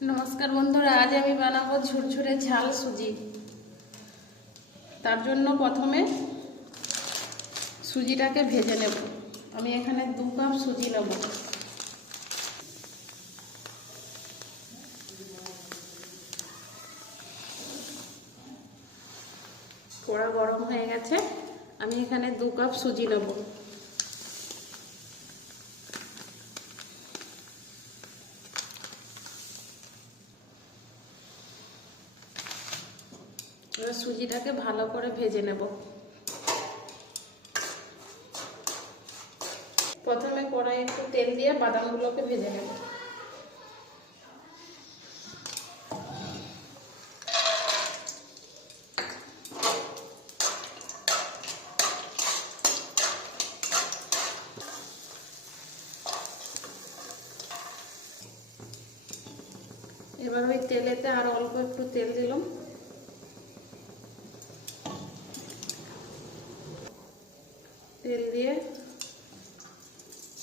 নমস্কার বন্ধুরা, আজ আমি বানাবো ঝুরঝুরে ঝাল সুজি। তার জন্য প্রথমে সুজিটাকে ভেজে নেব। আমি এখানে দু কাপ সুজি নেব। কড়া গরম হয়ে গেছে। আমি এখানে দু কাপ সুজি নেব। এবার সুজিটাকে ভালো করে ভেজে নেব। প্রথমে কড়াই একটু তেল দিয়ে বাদামগুলোকে ভেজে নেব। এবার ওই তেলেতে আর অল্প একটু তেল দিলাম। তেল দিয়ে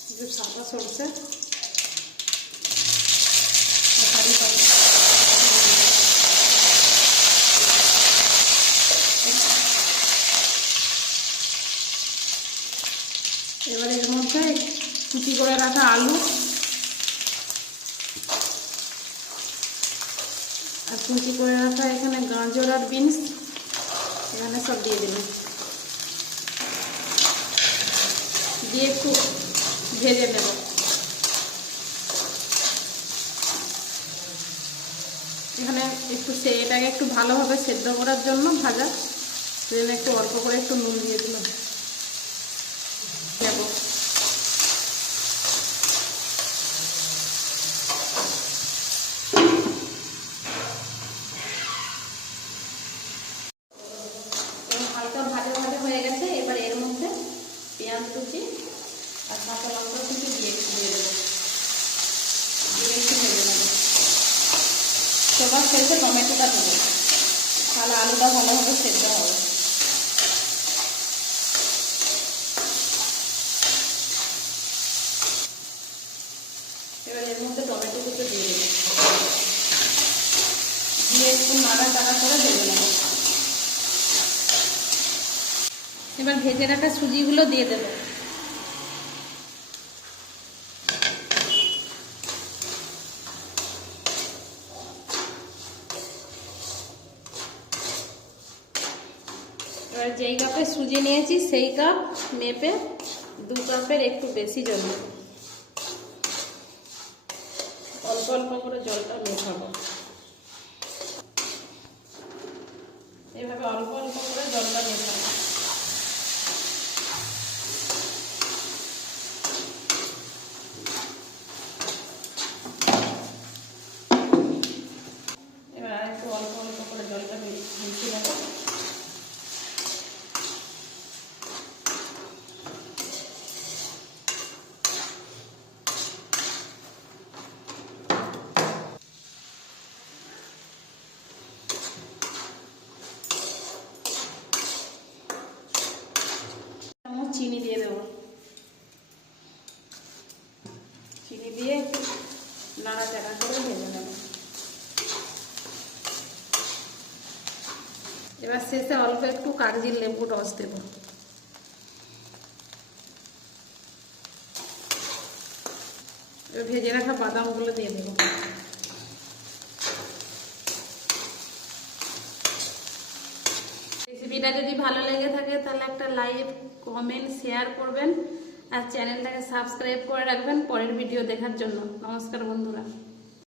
একটু সাদা সরষে এবার এর মধ্যে কুচি করে রাখা আলু আর কুচি করে রাখা এখানে গাজর আর বিনস এখানে সব দিয়ে দিলাম দিয়ে একটু ভেজে নেব। এখানে একটু সে এটাকে একটু ভালোভাবে সেদ্ধ করার জন্য ভাজা। সেজন্য একটু অল্প করে একটু নুন দিলাম দেব এবং হালকা ভাজা ভাজা হয়ে গেছে এবার এর মধ্যে পেঁয়াজ কুচি আর কাঁচা লঙ্কা কুচি দিয়ে একটু দিয়ে দেবো দিয়ে একটু ভেজে নেব সবার শেষে টমেটোটা দেবো। তাহলে আলুটা ভালোভাবে সেদ্ধ হবে। এবার এর মধ্যে দিয়ে দেবো। দিয়ে করে এবার ভেজে রাখা সুজিগুলো দিয়ে দেবো। এবার যেই কাপে সুজি নিয়েছি, সেই কাপ মেপে দু কাপের একটু বেশি জল অল্প অল্প করে জলটা মেশাবো। এভাবে অল্প অল্প করে জলটা মেশাবো এবার আর একটু অল্প অল্প করে জলটা মিশিয়ে নেব চামচ চিনি দিয়ে দেবো চিনি দিয়ে নাড়াচাড়া করে ভেজে নেব এবার শেষে অল্প একটু কাগজির লেবু রস দেব। ভেজে রাখা বাদামগুলো দিয়ে দেবো। রেসিপিটা যদি ভালো লেগে থাকে, তাহলে একটা লাইক, কমেন্ট, শেয়ার করবেন। আর চ্যানেলটাকে সাবস্ক্রাইব করে রাখবেন পরের ভিডিও দেখার জন্য। নমস্কার বন্ধুরা।